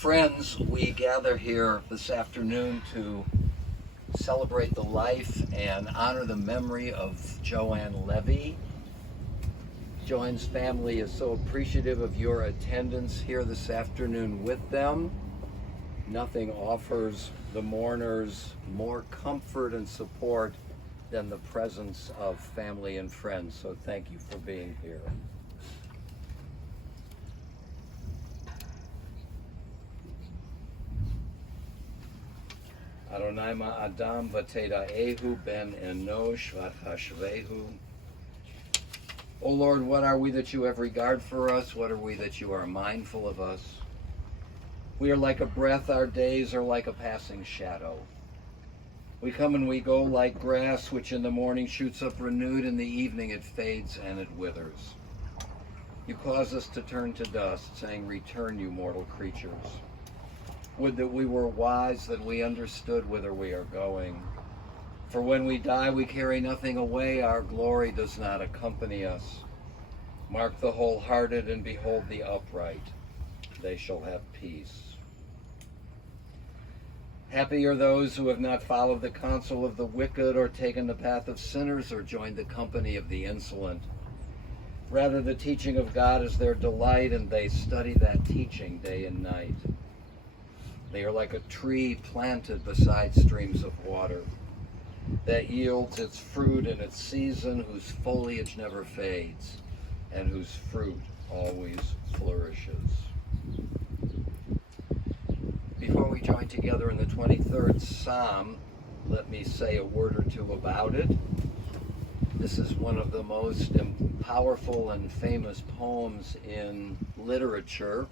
Friends, we gather here this afternoon to celebrate the life and honor the memory of Joann Levy. Joann's family is so appreciative of your attendance here this afternoon with them. Nothing offers the mourners more comfort and support than the presence of family and friends, so thank you for being here. Adonai ma'adam v'tedaehu ben enosh v'hashvehu. O Lord, what are we that you have regard for us? What are we that you are mindful of us? We are like a breath, our days are like a passing shadow. We come and we go like grass, which in the morning shoots up renewed, in the evening it fades and it withers. You cause us to turn to dust, saying, return, you mortal creatures. Would that we were wise, that we understood whither we are going. For when we die, we carry nothing away. Our glory does not accompany us. Mark the wholehearted and behold the upright. They shall have peace. Happy are those who have not followed the counsel of the wicked, or taken the path of sinners, or joined the company of the insolent. Rather, the teaching of God is their delight, and they study that teaching day and night. They are like a tree planted beside streams of water, that yields its fruit in its season, whose foliage never fades, and whose fruit always flourishes. Before we join together in the 23rd Psalm, let me say a word or two about it. This is one of the most powerful and famous poems in literature.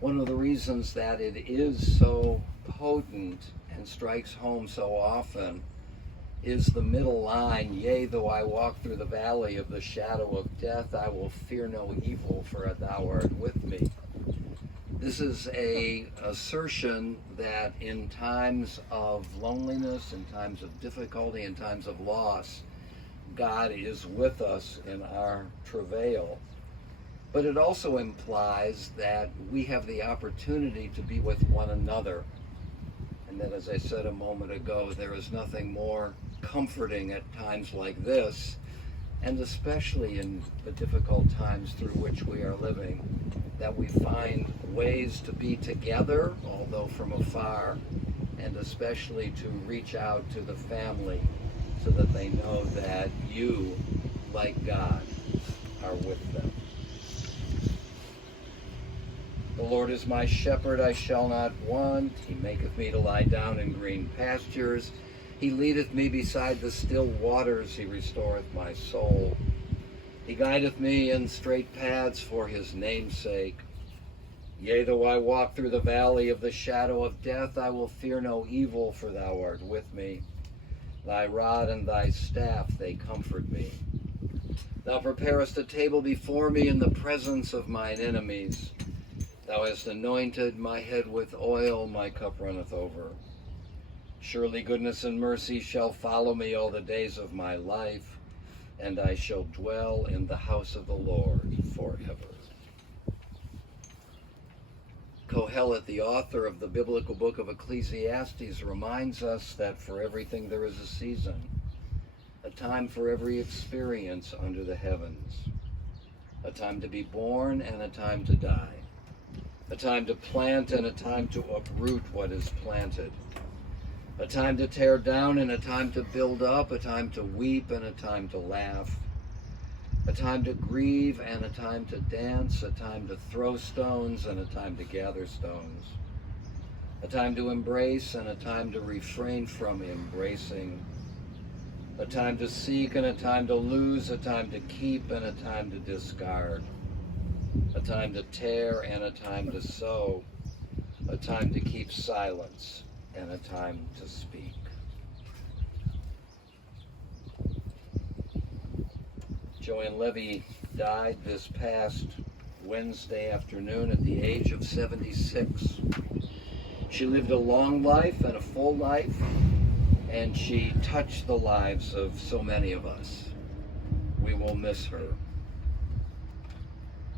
One of the reasons that it is so potent and strikes home so often is the middle line, yea, though I walk through the valley of the shadow of death, I will fear no evil, for thou art with me. This is an assertion that in times of loneliness, in times of difficulty, in times of loss, God is with us in our travail. But it also implies that we have the opportunity to be with one another. And that, as I said a moment ago, there is nothing more comforting at times like this, and especially in the difficult times through which we are living, that we find ways to be together, although from afar, and especially to reach out to the family so that they know that you, like God, are with them. The Lord is my shepherd, I shall not want. He maketh me to lie down in green pastures. He leadeth me beside the still waters. He restoreth my soul. He guideth me in straight paths for his name's sake. Yea, though I walk through the valley of the shadow of death, I will fear no evil, for thou art with me. Thy rod and thy staff, they comfort me. Thou preparest a table before me in the presence of mine enemies. Thou hast anointed my head with oil, my cup runneth over. Surely goodness and mercy shall follow me all the days of my life, and I shall dwell in the house of the Lord forever. Kohelet, the author of the biblical book of Ecclesiastes, reminds us that for everything there is a season, a time for every experience under the heavens, a time to be born and a time to die, a time to plant and a time to uproot what is planted, a time to tear down and a time to build up, a time to weep and a time to laugh, a time to grieve and a time to dance, a time to throw stones and a time to gather stones, a time to embrace and a time to refrain from embracing, a time to seek and a time to lose, a time to keep and a time to discard, a time to tear and a time to sow, a time to keep silence and a time to speak. Joann Levy died this past Wednesday afternoon at the age of 76. She lived a long life and a full life, and she touched the lives of so many of us. We will miss her.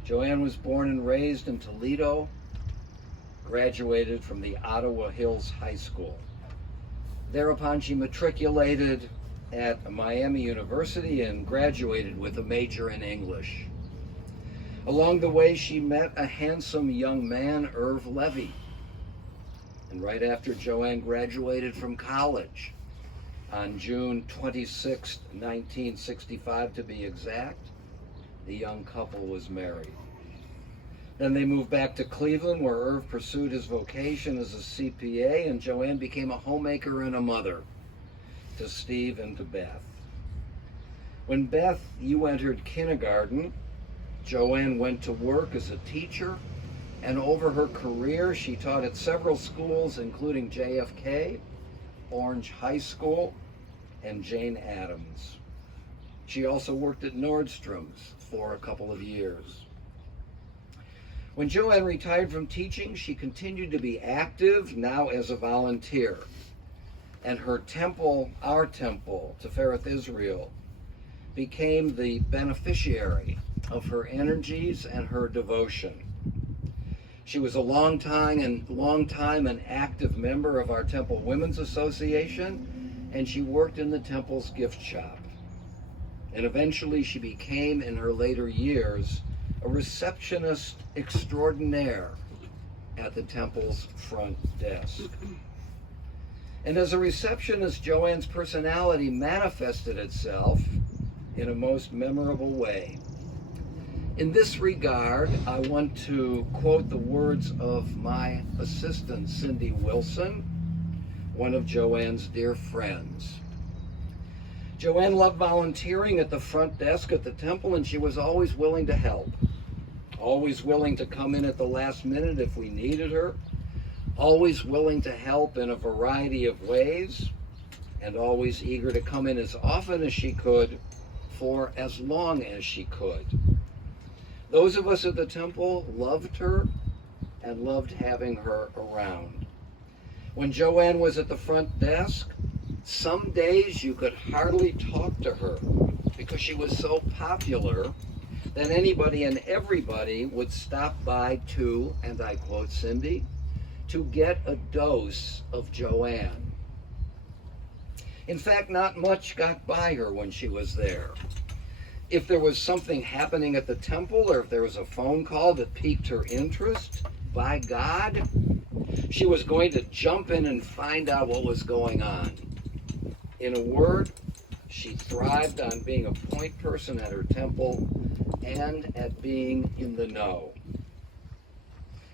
Joann was born and raised in Toledo. graduated from the Ottawa Hills High School. Thereupon she matriculated at Miami University and graduated with a major in English. Along the way, she met a handsome young man, Joann Levy. And right after Joann graduated from college, on June 26, 1965 to be exact, the young couple was married. Then they moved back to Cleveland, where Irv pursued his vocation as a CPA, and Joann became a homemaker and a mother to Steve and to Beth. When Beth, you entered kindergarten, Joann went to work as a teacher, and over her career, she taught at several schools, including JFK, Orange High School, and Jane Addams. She also worked at Nordstrom's for a couple of years. When Joann retired from teaching, she continued to be active, now as a volunteer. And her temple, our temple, Tifereth Israel, became the beneficiary of her energies and her devotion. She was a long time and active member of our Temple Women's Association, and she worked in the temple's gift shop. And eventually she became, in her later years, a receptionist extraordinaire at the temple's front desk. And as a receptionist, Joann's personality manifested itself in a most memorable way. In this regard, I want to quote the words of my assistant, Cindy Wilson, one of Joann's dear friends. Joann loved volunteering at the front desk at the temple, and she was always willing to help, always willing to come in at the last minute if we needed her, always willing to help in a variety of ways, and always eager to come in as often as she could for as long as she could. Those of us at the temple loved her and loved having her around. When Joann was at the front desk, some days you could hardly talk to her because she was so popular that anybody and everybody would stop by to, and I quote Cindy, to get a dose of Joann. In fact, not much got by her when she was there. If there was something happening at the temple, or if there was a phone call that piqued her interest, by God, she was going to jump in and find out what was going on. In a word, she thrived on being a point person at her temple and at being in the know.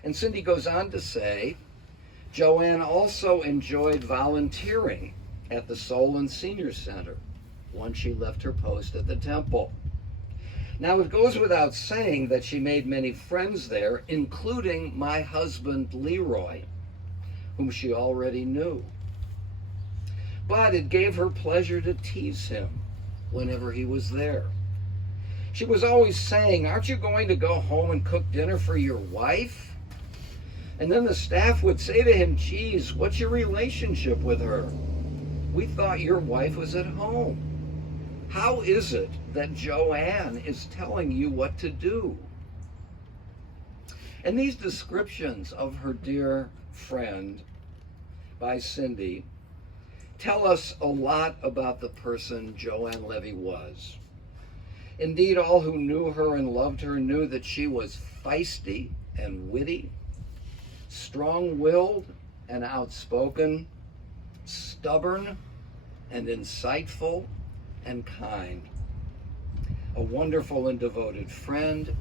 And Cindy goes on to say, Joann also enjoyed volunteering at the Solon Senior Center once she left her post at the temple. Now, it goes without saying that she made many friends there, including my husband, Leroy, whom she already knew. But it gave her pleasure to tease him whenever he was there. She was always saying, "Aren't you going to go home and cook dinner for your wife?" And then the staff would say to him, "Geez, what's your relationship with her? We thought your wife was at home. How is it that Joann is telling you what to do?" And these descriptions of her dear friend by Cindy tell us a lot about the person Joann Levy was. Indeed, all who knew her and loved her knew that she was feisty and witty, strong-willed and outspoken, stubborn and insightful and kind, a wonderful and devoted friend,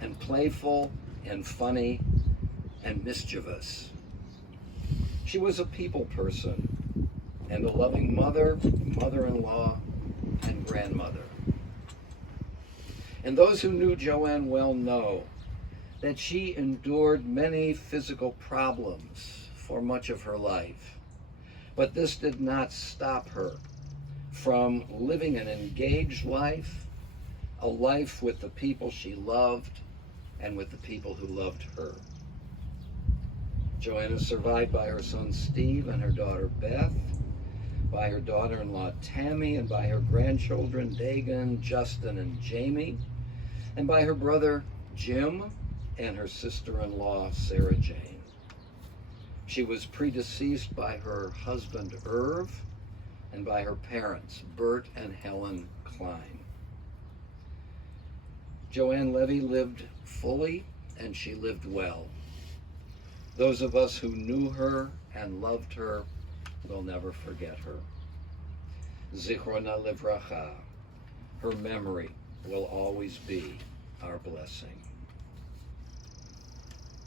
and playful and funny and mischievous. She was a people person and a loving mother, mother-in-law, and grandmother. And those who knew Joann well know that she endured many physical problems for much of her life. But this did not stop her from living an engaged life, a life with the people she loved and with the people who loved her. Joann is survived by her son Steve and her daughter Beth, by her daughter-in-law Tammy, and by her grandchildren Dagan, Justin, and Jamie, and by her brother Jim and her sister-in-law Sarah Jane. She was predeceased by her husband Irv and by her parents, Bert and Helen Klein. Joann Levy lived fully and she lived well. Those of us who knew her and loved her will never forget her. Zichrona livracha. Her memory will always be our blessing.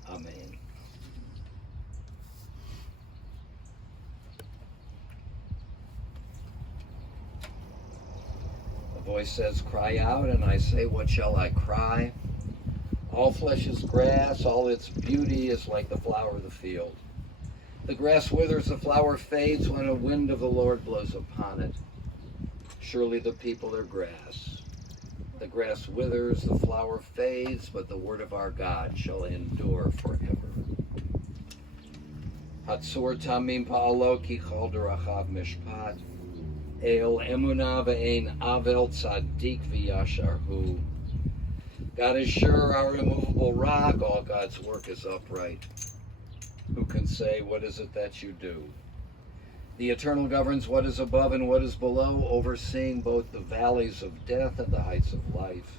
Amen. The voice says, cry out, and I say, what shall I cry? All flesh is grass, all its beauty is like the flower of the field. The grass withers, the flower fades when a wind of the Lord blows upon it. Surely the people are grass. The grass withers, the flower fades, but the word of our God shall endure forever. Hatzur tamim pa'alo ki chol derachav mishpat. El emunah ve'ein avel tzaddik v'yashar hu. God is sure, our immovable rock. All God's work is upright. Who can say, what is it that you do? The Eternal governs what is above and what is below, overseeing both the valleys of death and the heights of life.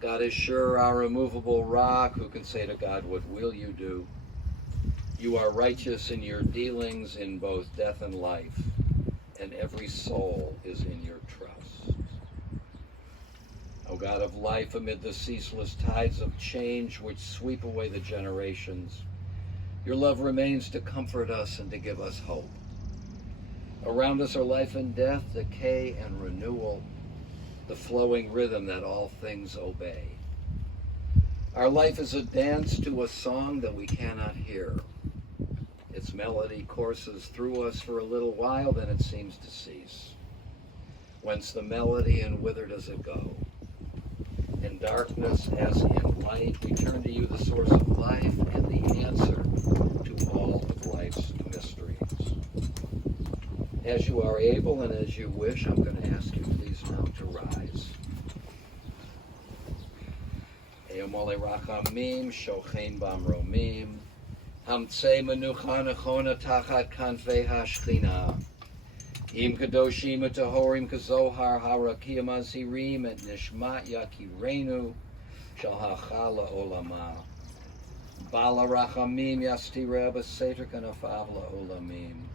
God is sure, our immovable rock. Who can say to God, what will you do? You are righteous in your dealings in both death and life, and every soul is in your trust. O God of life, amid the ceaseless tides of change which sweep away the generations, your love remains to comfort us and to give us hope. Around us are life and death, decay and renewal, the flowing rhythm that all things obey. Our life is a dance to a song that we cannot hear. Its melody courses through us for a little while, then it seems to cease. Whence the melody, and whither does it go? In darkness as in light, we turn to you, the source of life and the answer to all of life's mysteries. As you are able and as you wish, I'm going to ask you please now to rise. Eomole rachamim, shochein bamromim, hamtzei menucha nechona tachat kanfei hashchina, im kadoshim et tahorim kazohar harakim azirim et nishmat yakirenu shal hachala olama. Bala rachamim yastira b'seter kanafav la'olamim.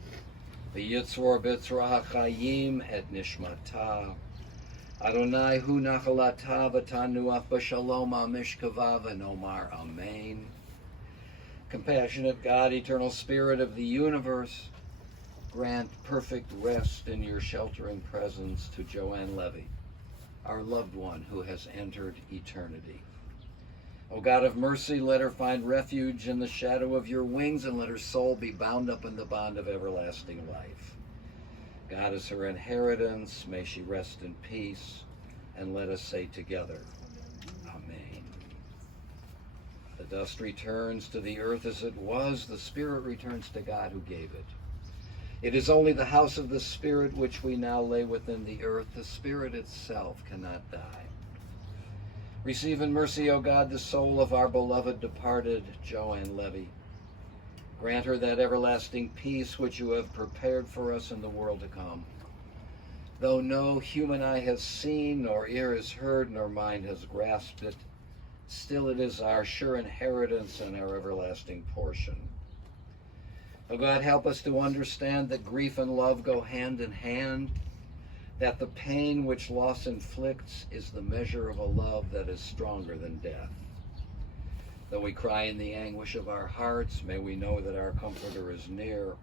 V'yitzror b'tzra hachayim et nishmata. Adonai hu nachalata v'tanuach b'shalom al-mishkava v'nomar amen. Compassionate God, eternal Spirit of the universe, grant perfect rest in your sheltering presence to Joann Levy, our loved one who has entered eternity. O God of mercy, let her find refuge in the shadow of your wings, and let her soul be bound up in the bond of everlasting life. God is her inheritance. May she rest in peace, and let us say together, Amen. The dust returns to the earth as it was. The Spirit returns to God who gave it. It is only the house of the Spirit which we now lay within the earth. The Spirit itself cannot die. Receive in mercy, O God, the soul of our beloved departed Joann Levy. Grant her that everlasting peace which you have prepared for us in the world to come. Though no human eye has seen, nor ear has heard, nor mind has grasped it, still it is our sure inheritance and our everlasting portion. O God, help us to understand that grief and love go hand in hand, that the pain which loss inflicts is the measure of a love that is stronger than death. Though we cry in the anguish of our hearts, may we know that our Comforter is near,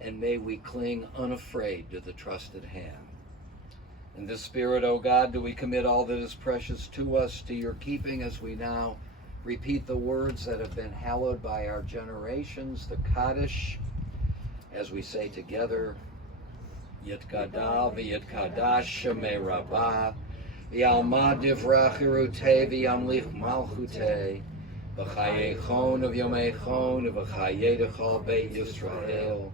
and may we cling unafraid to the trusted hand. In this spirit, O God, do we commit all that is precious to us to your keeping as we now repeat the words that have been hallowed by our generations, the Kaddish, as we say together, Yitkadal v'yitkadash shemei rabbah, v'yalma divrach irutei v'yamlich malchutei, v'chayechon of yomechon, v'chayedechal beit Yisrael,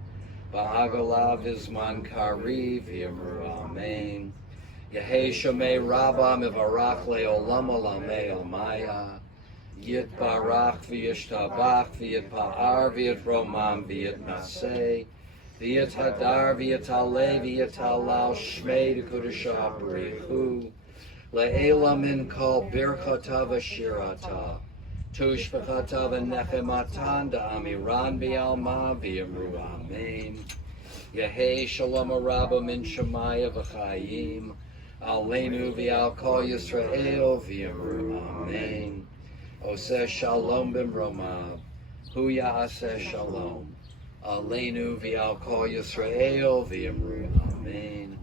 v'agalav v'zman kariv v'yamru amen. Yehei shemei rabbah mivarach le'olam olamei almaya, Yitbarach v'yishtabach v'yitpa'ar v'yitromam v'yitnaseh v'yithadar v'yitaleh v'yitalal shmei d'kudashah b'richu le'ela min kol birchotav ashirata tushbachatav v'nechematan da'amiran b'alma v'yamru amen. Yehei shalom araba min shemaya v'chayim Aleinu v'al kol Yisrael v'yamru amen. Oseh shalom b'mromav, hu ya'aseh shalom. Aleinu v'al kol Yisrael v'yamru amen.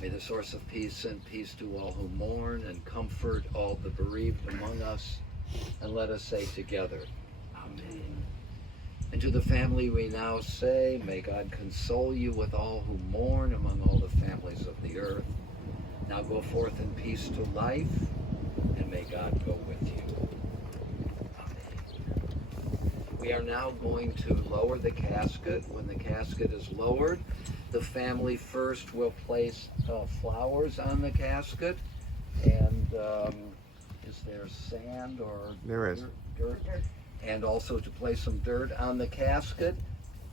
May the source of peace send peace to all who mourn and comfort all the bereaved among us. And let us say together, amen. And to the family we now say, may God console you with all who mourn among all the families of the earth. Now go forth in peace to life, and may God go with you. Amen. We are now going to lower the casket. When the casket is lowered, the family first will place flowers on the casket. And is there sand or There is. dirt? And also to place some dirt on the casket.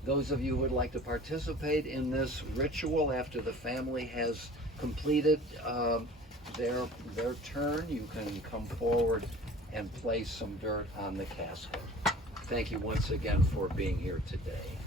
Those of you who would like to participate in this ritual after the family has completed their turn, you can come forward and place some dirt on the casket. Thank you once again for being here today.